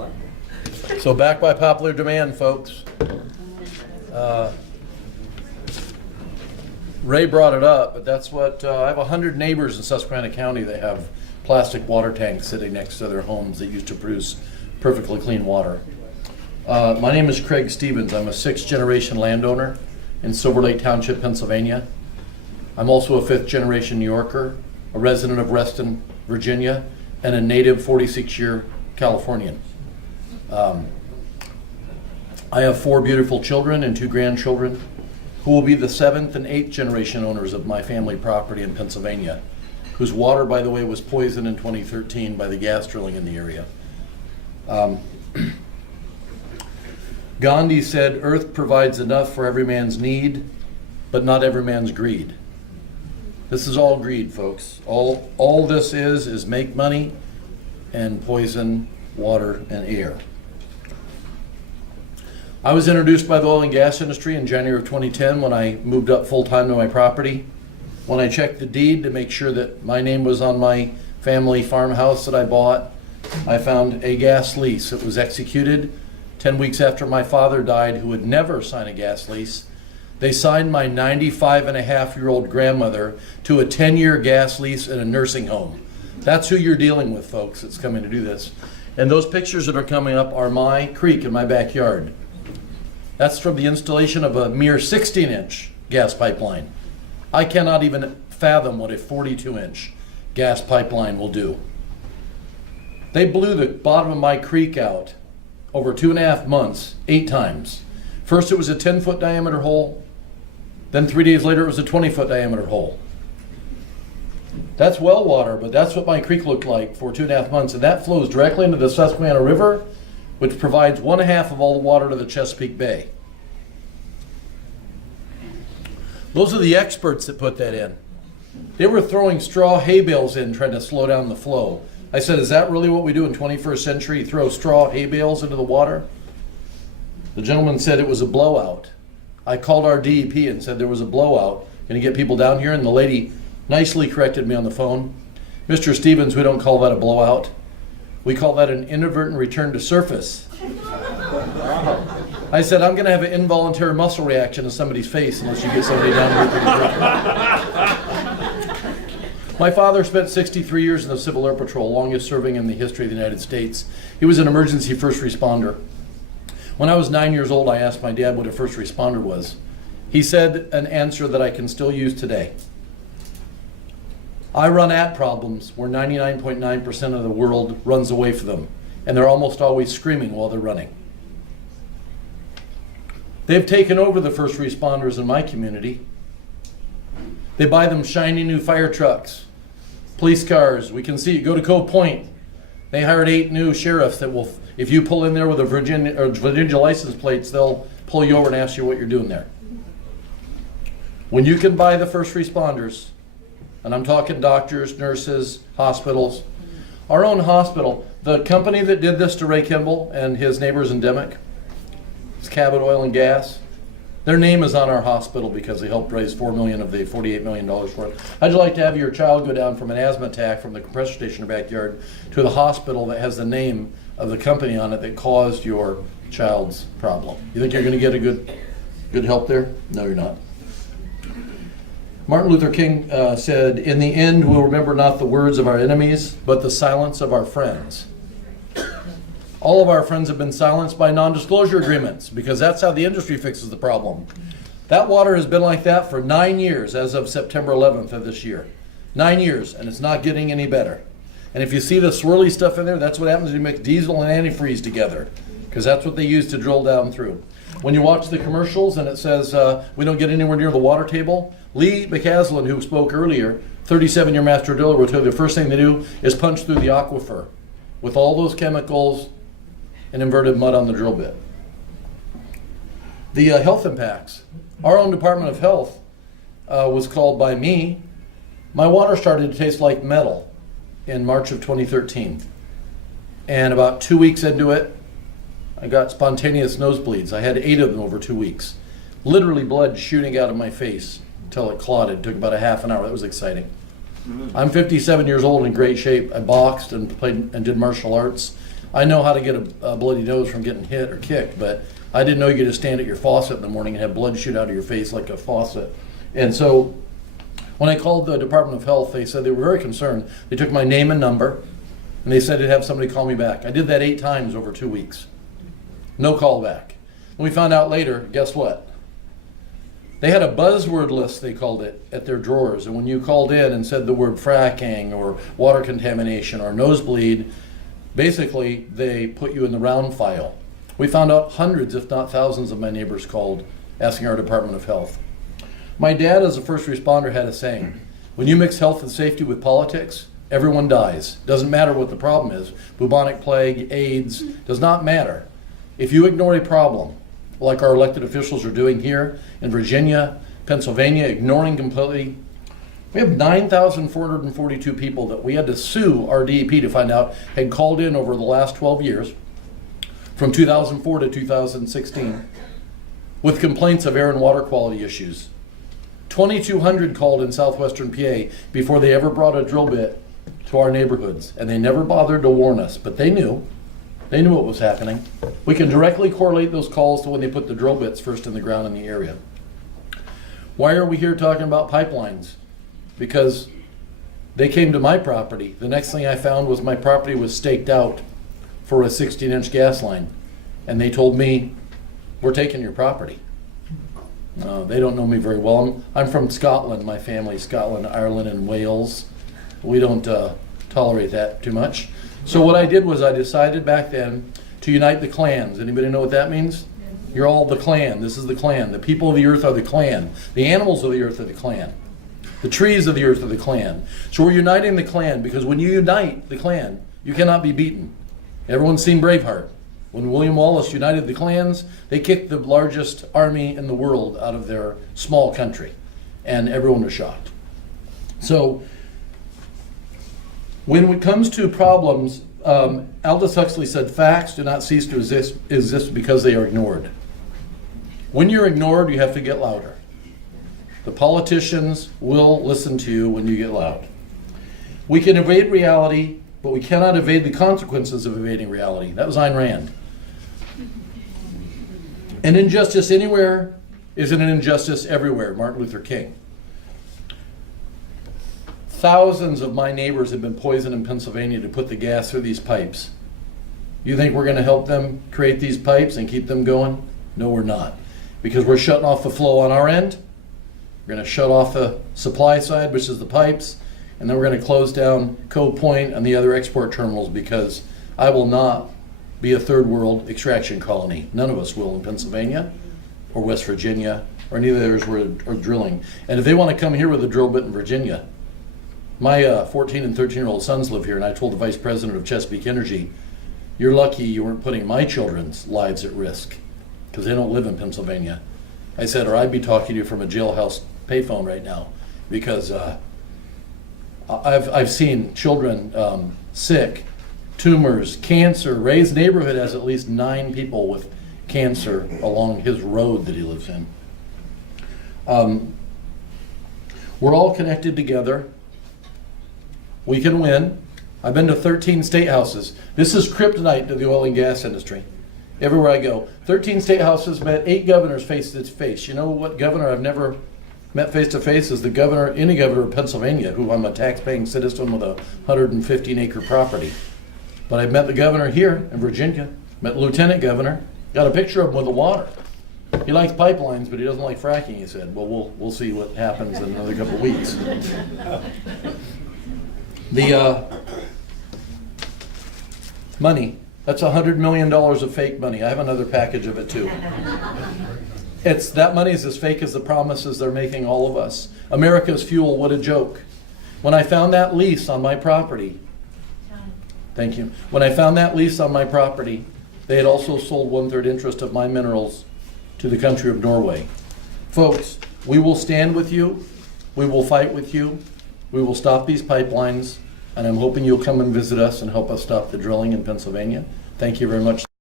So back by popular demand, folks. Ray brought it up, but that's what, I have 100 neighbors in Susquehanna County that have plastic water tanks sitting next to their homes that used to produce perfectly clean water. My name is Craig Stevens. I'm a 6th-generation landowner in Silver Lake Township, Pennsylvania. I'm also a 5th-generation New Yorker, a resident of Reston, Virginia, and a native 46-year Californian. I have 4 beautiful children and 2 grandchildren who will be the 7th and 8th generation owners of my family property in Pennsylvania, whose water, by the way, was poisoned in 2013 by the gas drilling in the area. Gandhi said, "Earth provides enough for every man's need, but not every man's greed." This is all greed, folks. All this is make money and poison water and air. I was introduced by the oil and gas industry in January of 2010 when I moved up full-time to my property. When I checked the deed to make sure that my name was on my family farmhouse that I bought, I found a gas lease. It was executed 10 weeks after my father died, who would never sign a gas lease. They signed my 95-and-a-half-year-old grandmother to a 10-year gas lease in a nursing home. That's who you're dealing with, folks, that's coming to do this. And those pictures that are coming up are my creek in my backyard. That's from the installation of a mere 16-inch gas pipeline. I cannot even fathom what a 42-inch gas pipeline will do. They blew the bottom of my creek out over 2.5 months, 8 times. First it was a 10-foot diameter hole, then 3 days later it was a 20-foot diameter hole. That's well water, but that's what my creek looked like for 2.5 months, and that flows directly into the Susquehanna River, which provides 1/2 of all the water to the Chesapeake Bay. Those are the experts that put that in. They were throwing straw hay bales in trying to slow down the flow. I said, is that really what we do in 21st century, throw straw hay bales into the water? The gentleman said it was a blowout. I called our DEP and said there was a blowout. Can you get people down here? And the lady nicely corrected me on the phone. Mr. Stevens, we don't call that a blowout. We call that an inadvertent return to surface. I said, I'm going to have an involuntary muscle reaction to somebody's face unless you get somebody down here. My father spent 63 years in the Civil Air Patrol, longest serving in the history of the United States. He was an emergency first responder. When I was 9 years old, I asked my dad what a first responder was. He said an answer that I can still use today. I run at problems where 99.9% of the world runs away from them, and they're almost always screaming while they're running. They've taken over the first responders in my community. They buy them shiny new fire trucks, police cars. We can see it. Go to Cove Point. They hired 8 new sheriffs that will, if you pull in there with a Virginia license plates, they'll pull you over and ask you what you're doing there. When you can buy the first responders, and I'm talking doctors, nurses, hospitals, our own hospital, the company that did this to Ray Kimball and his neighbors in Demick, it's Cabot Oil and Gas, their name is on our hospital because they helped raise $4 million of the $48 million for it. How'd you like to have your child go down from an asthma attack from the compressor station in your backyard to the hospital that has the name of the company on it that caused your child's problem? You think you're going to get a good help there? No, you're not. Martin Luther King said, "In the end, we'll remember not the words of our enemies, but the silence of our friends." All of our friends have been silenced by non-disclosure agreements because that's how the industry fixes the problem. That water has been like that for 9 years as of September 11th of this year. 9 years, and it's not getting any better. And if you see the swirly stuff in there, that's what happens when you mix diesel and antifreeze together, because that's what they use to drill down through. When you watch the commercials and it says, we don't get anywhere near the water table, Lee McCaslin, who spoke earlier, 37-year master driller, will tell you the first thing they do is punch through the aquifer with all those chemicals and inverted mud on the drill bit. The health impacts. Our own Department of Health was called by me. My water started to taste like metal in March of 2013. And about 2 weeks into it, I got spontaneous nosebleeds. I had 8 of them over 2 weeks. Literally blood shooting out of my face until it clotted. It took about a half an hour. That was exciting. I'm 57 years old, in great shape. I boxed and played and did martial arts. I know how to get a bloody nose from getting hit or kicked, but I didn't know you could just stand at your faucet in the morning and have blood shoot out of your face like a faucet. And so when I called the Department of Health, they said they were very concerned. They took my name and number, and they said they'd have somebody call me back. I did that 8 times over 2 weeks. No call back. And we found out later, guess what? They had a buzzword list, they called it, at their drawers. And when you called in and said the word fracking or water contamination or nosebleed, basically they put you in the round file. We found out hundreds, if not thousands, of my neighbors called asking our Department of Health. My dad, as a first responder, had a saying, when you mix health and safety with politics, everyone dies. Doesn't matter what the problem is. Bubonic plague, AIDS, does not matter. If you ignore a problem, like our elected officials are doing here in Virginia, Pennsylvania, ignoring completely, we have 9,442 people that we had to sue our DEP to find out had called in over the last 12 years, from 2004 to 2016, with complaints of air and water quality issues. 2,200 called in southwestern PA before they ever brought a drill bit to our neighborhoods, and they never bothered to warn us, but they knew. They knew what was happening. We can directly correlate those calls to when they put the drill bits first in the ground in the area. Why are we here talking about pipelines? Because they came to my property. The next thing I found was my property was staked out for a 16-inch gas line. And they told me, we're taking your property. They don't know me very well. I'm from Scotland, my family, Scotland, Ireland, and Wales. We don't tolerate that too much. So what I did was I decided back then to unite the clans. Anybody know what that means? You're all the clan. This is the clan. The people of the earth are the clan. The animals of the earth are the clan. The trees of the earth are the clan. So we're uniting the clan, because when you unite the clan, you cannot be beaten. Everyone's seen Braveheart. When William Wallace united the clans, they kicked the largest army in the world out of their small country, and everyone was shocked. So when it comes to problems, Aldous Huxley said facts do not cease to exist because they are ignored. When you're ignored, you have to get louder. The politicians will listen to you when you get loud. We can evade reality, but we cannot evade the consequences of evading reality. That was Ayn Rand. An injustice anywhere is an injustice everywhere, Martin Luther King. Thousands of my neighbors have been poisoned in Pennsylvania to put the gas through these pipes. You think we're going to help them create these pipes and keep them going? No, we're not. Because we're shutting off the flow on our end. We're going to shut off the supply side, which is the pipes, and then we're going to close down Cove Point and the other export terminals, because I will not be a third world extraction colony. None of us will in Pennsylvania or West Virginia or any of the others where are drilling. And if they want to come here with a drill bit in Virginia, my 14 and 13-year-old sons live here, and I told the vice president of Chesapeake Energy, you're lucky you weren't putting my children's lives at risk, because they don't live in Pennsylvania. I said, or I'd be talking to you from a jailhouse payphone right now, because I've seen children sick, tumors, cancer. Ray's neighborhood has at least 9 people with cancer along his road that he lives in. We're all connected together. We can win. I've been to 13 state houses. This is kryptonite to the oil and gas industry. Everywhere I go. 13 state houses, met 8 governors face to face. You know what governor I've never met face to face is the governor, any governor of Pennsylvania, who I'm a tax-paying citizen with a 115-acre property. But I've met the governor here in Virginia, met the lieutenant governor, got a picture of him with the water. He likes pipelines, but he doesn't like fracking, he said. Well, we'll see what happens in another couple of weeks. The money, that's $100 million of fake money. I have another package of it too. That money is as fake as the promises they're making all of us. America's fuel, what a joke. When I found that lease on my property, thank you. When I found that lease on my property, they had also sold 1/3 interest of my minerals to the country of Norway. Folks, we will stand with you. We will fight with you. We will stop these pipelines, and I'm hoping you'll come and visit us and help us stop the drilling in Pennsylvania. Thank you very much.